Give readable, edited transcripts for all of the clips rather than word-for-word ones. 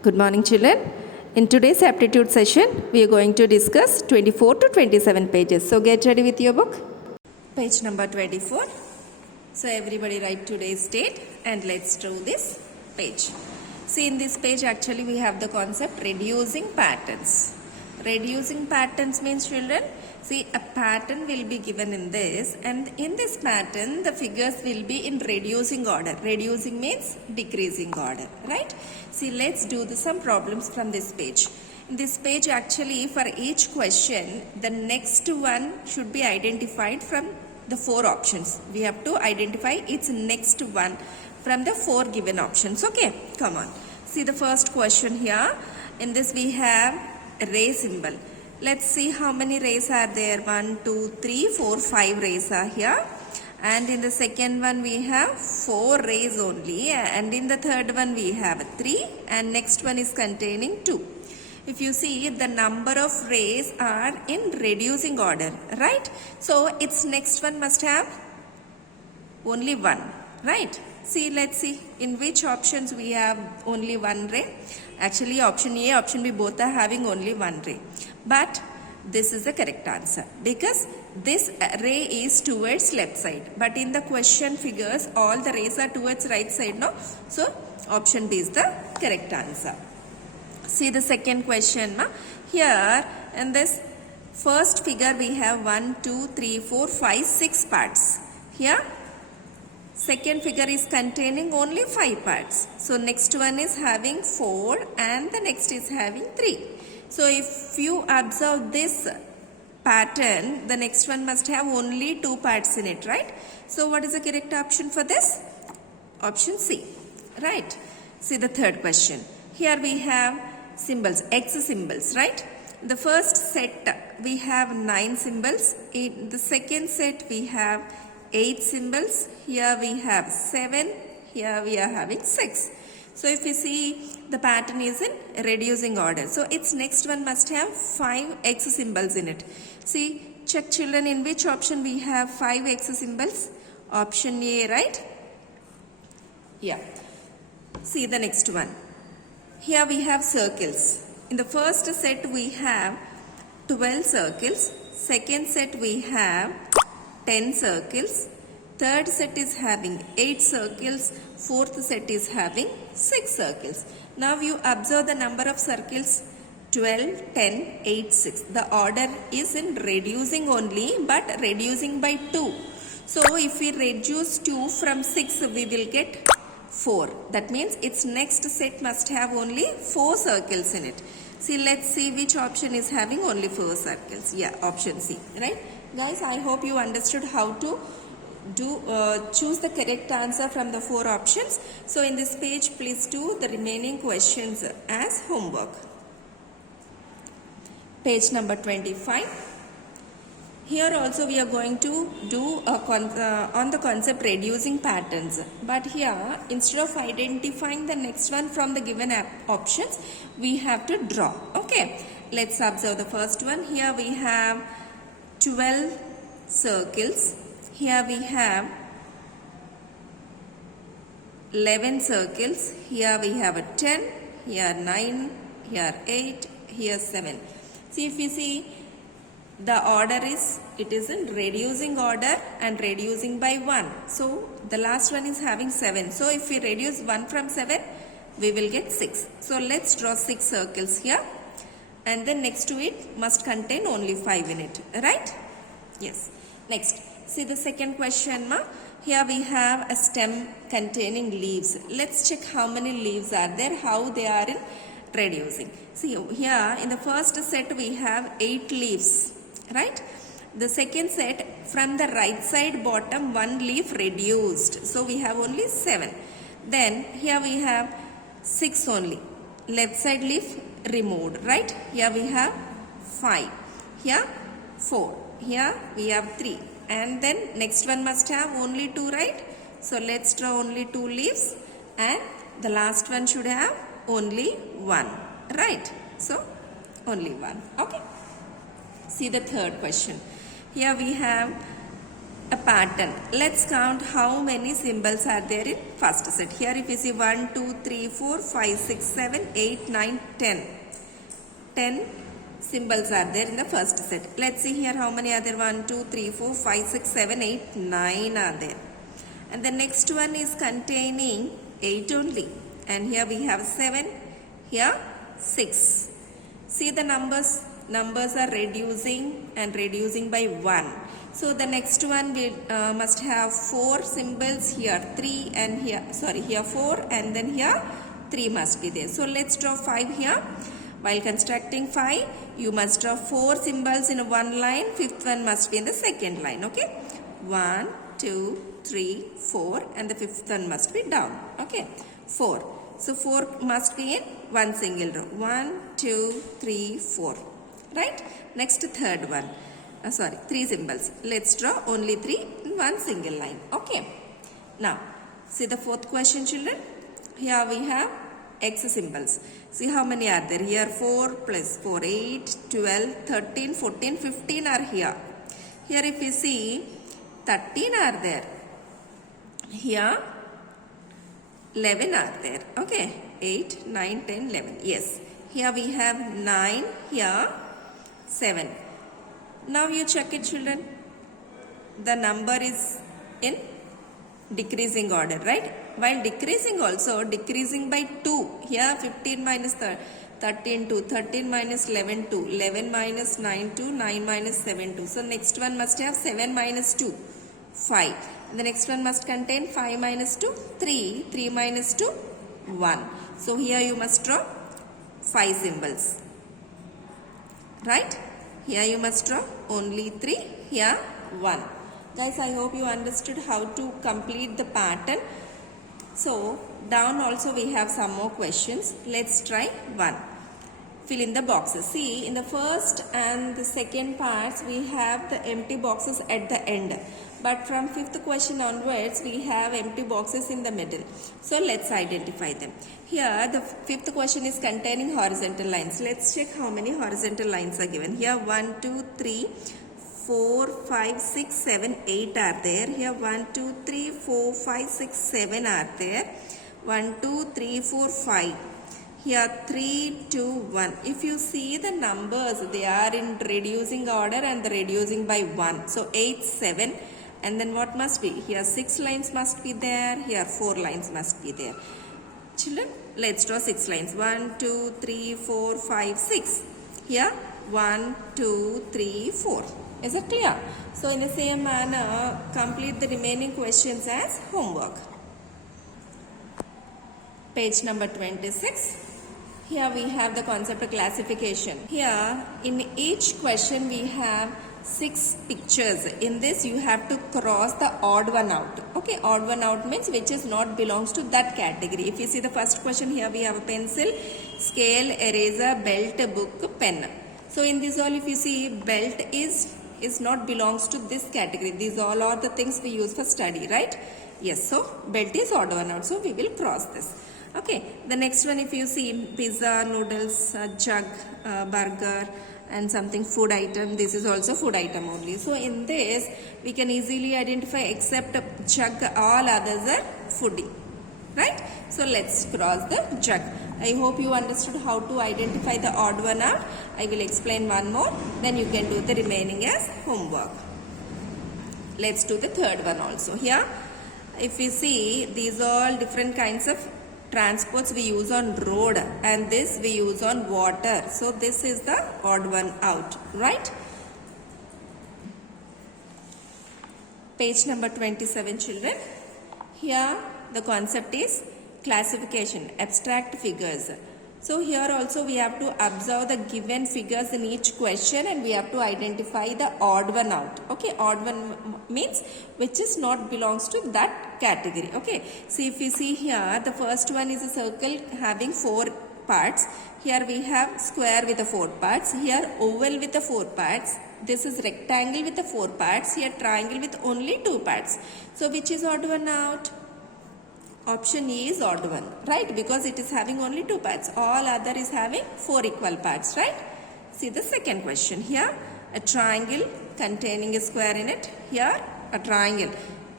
Good morning, children. In today's aptitude session, we are going to discuss 24 to 27 pages. So get ready with your book. Page number 24. So everybody write today's date and let's draw this page. See, in this page actually we have the concept reducing patterns. Reducing patterns means, children, see, a pattern will be given in this, and in this pattern the figures will be in reducing order. Reducing means decreasing order, right? See, let's do some problems from this page. In this page actually for each question the next one should be identified from the 4 options. We have to identify its next one from the 4 given options. Okay, come on. See the first question here. In this we have a ray symbol. Let's see how many rays are there. 1, 2, 3, 4, 5 rays are here. And in the second one we have 4 rays only. And in the third one we have 3. And next one is containing 2. If you see, the number of rays are in reducing order, right? So its next one must have only 1, right? See, let's see in which options we have only 1 ray. Actually, option A, option B both are having only 1 ray. But this is the correct answer because this ray is towards left side. But in the question figures, all the rays are towards right side, no? So option B is the correct answer. See the second question. Here in this first figure we have 1, 2, 3, 4, 5, 6 parts. Here second figure is containing only 5 parts. So next one is having 4 and the next is having 3. So if you observe this pattern, the next one must have only 2 parts in it, right? So what is the correct option for this? Option C, right? See the third question. Here we have symbols, X symbols, right? The first set we have 9 symbols. In the second set we have 8 symbols. Here we have 7. Here we are having 6. So if you see, the pattern is in reducing order. So its next one must have 5 X symbols in it. See, check, children, in which option we have 5 X symbols? Option A, right? Yeah. See the next one. Here we have circles. In the first set we have 12 circles. Second set we have 10 circles. Third set is having 8 circles. Fourth set is having 6 circles. Now you observe the number of circles: 12, 10, 8, 6. The order is in reducing only, but reducing by 2. So if we reduce 2 from 6, we will get 4. That means its next set must have only 4 circles in it. See, let's see which option is having only 4 circles. Yeah, option C, right? Guys, I hope you understood how to choose the correct answer from the 4 options. So in this page, please do the remaining questions as homework. Page number 25. Here also we are going to do on the concept reducing patterns. But here, instead of identifying the next one from the given options, we have to draw. Okay, let's observe the first one. Here we have 12 circles. Here we have 11 circles. Here we have a 10. Here 9. Here 8. Here 7. See, if you see, the order is, it is in reducing order and reducing by 1. So the last one is having 7. So if we reduce 1 from 7, we will get 6. So let's draw 6 circles here. And then next to it must contain only 5 in it. Right? Yes. Next. See the second question. Here we have a stem containing leaves. Let's check how many leaves are there, how they are in reducing. See here in the first set we have 8 leaves. Right? The second set, from the right side bottom 1 leaf reduced. So we have only 7. Then here we have 6 only. Left side leaf removed. Right? Here we have 5. Here 4. Here we have 3. And then next one must have only 2, right? So let's draw only 2 leaves. And the last one should have only 1. Right? So only 1. Okay. See the third question. Here we have a pattern. Let's count how many symbols are there in first set. Here if you see 1, 2, 3, 4, 5, 6, 7, 8, 9, 10. 10 symbols are there in the first set. Let's see here how many are there. 1, 2, 3, 4, 5, 6, 7, 8, 9 are there. And the next one is containing 8 only. And here we have 7. Here 6. See the numbers. Numbers are reducing and reducing by 1. So the next one will must have 4 symbols here, 3 and here, here 4 and then here 3 must be there. So let's draw 5 here. While constructing 5, you must draw 4 symbols in one line, 5th one must be in the second line, okay? 1, 2, 3, 4 and the 5th one must be down, okay? 4. So 4 must be in one single row. 1, 2, 3, 4, right? Next third one. 3 symbols. Let's draw only 3 in one single line. Okay. Now, see the fourth question, children. Here we have X symbols. See how many are there. Here 4 plus 4, 8, 12, 13, 14, 15 are here. Here if you see, 13 are there. Here 11 are there. Okay. 8, 9, 10, 11. Yes. Here we have 9. Here 7. Now you check it, children. The number is in decreasing order, right? While decreasing also, decreasing by 2. Here 15 minus 13 2, 13 minus 11 2, 11 minus 9 2, 9 minus 7 2. So next one must have 7 minus 2, 5. And the next one must contain 5 minus 2, 3, 3 minus 2, 1. So here you must draw 5 symbols, right? Here you must draw only 3, here 1. Guys, I hope you understood how to complete the pattern. So, down also we have some more questions. Let's try one. Fill in the boxes. See, in the first and the second parts, we have the empty boxes at the end. But from 5th question onwards, we have empty boxes in the middle. So, let's identify them. Here, the 5th question is containing horizontal lines. Let's check how many horizontal lines are given. Here, 1, 2, 3, 4, 5, 6, 7, 8 are there. Here, 1, 2, 3, 4, 5, 6, 7 are there. 1, 2, 3, 4, 5. Here 3, 2, 1. If you see the numbers, they are in reducing order and the reducing by 1. So 8, 7. And then what must be? Here 6 lines must be there. Here 4 lines must be there. Children, let's draw 6 lines. 1, 2, 3, 4, 5, 6. Here 1, 2, 3, 4. Is it clear? So in the same manner, complete the remaining questions as homework. Page number 26. Here we have the concept of classification. Here in each question we have 6 pictures. In this you have to cross the odd one out. Okay, odd one out means which is not belongs to that category. If you see the first question, here we have a pencil, scale, eraser, belt, book, pen. So in this all, if you see, belt is not belongs to this category. These all are the things we use for study, right? Yes, so belt is odd one out. So we will cross this. Okay, the next one, if you see pizza, noodles, jug, burger and something food item, this is also food item only. So in this we can easily identify except jug, all others are foodie, right? So let's cross the jug. I hope you understood how to identify the odd one out. I will explain one more, then you can do the remaining as homework. Let's do the third one also. Here if you see, these are all different kinds of transports we use on road and this we use on water. So this is the odd one out, right? Page number 27, children. Here the concept is classification, abstract figures. So here also we have to observe the given figures in each question and we have to identify the odd one out. Okay, odd one means which is not belongs to that category. Okay, so if you see here, the first one is a circle having 4 parts. Here we have square with the 4 parts. Here oval with the 4 parts. This is rectangle with the 4 parts. Here triangle with only 2 parts. So which is odd one out? Option E is odd one, right? Because it is having only 2 parts. All other is having 4 equal parts, right? See the second question. Here a triangle containing a square in it. Here a triangle,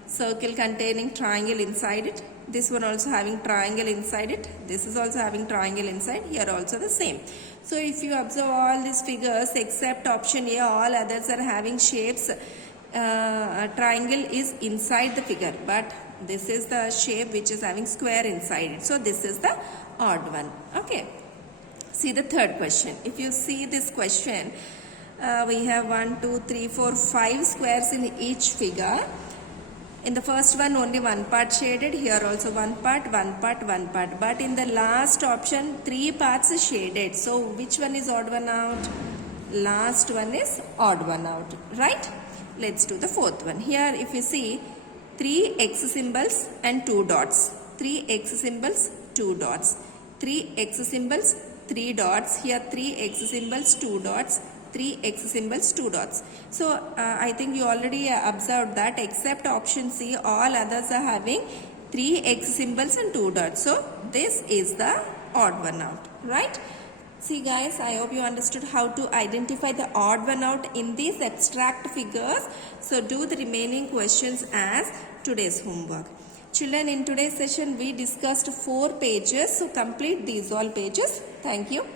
circle containing triangle inside it. This one also having triangle inside it. This is also having triangle inside. Here also the same. So if you observe all these figures except option A, all others are having shapes. A triangle is inside the figure, but this is the shape which is having square inside it. So this is the odd one. Okay. See the third question. If you see this question, we have 1, 2, 3, 4, 5 squares in each figure. In the first one only one part shaded, here also one part, one part, one part. But in the last option 3 parts is shaded. So which one is odd one out? Last one is odd one out, right? Let's do the fourth one. Here if you see 3 X symbols and 2 dots. 3 X symbols, 2 dots. 3 X symbols, 3 dots. Here 3 X symbols, 2 dots. 3 X symbols, 2 dots. So I think you already observed that except option C, all others are having 3 X symbols and 2 dots. So this is the odd one out, right? See guys, I hope you understood how to identify the odd one out in these abstract figures. So do the remaining questions as today's homework. Children, in today's session we discussed 4 pages. So complete these all pages. Thank you.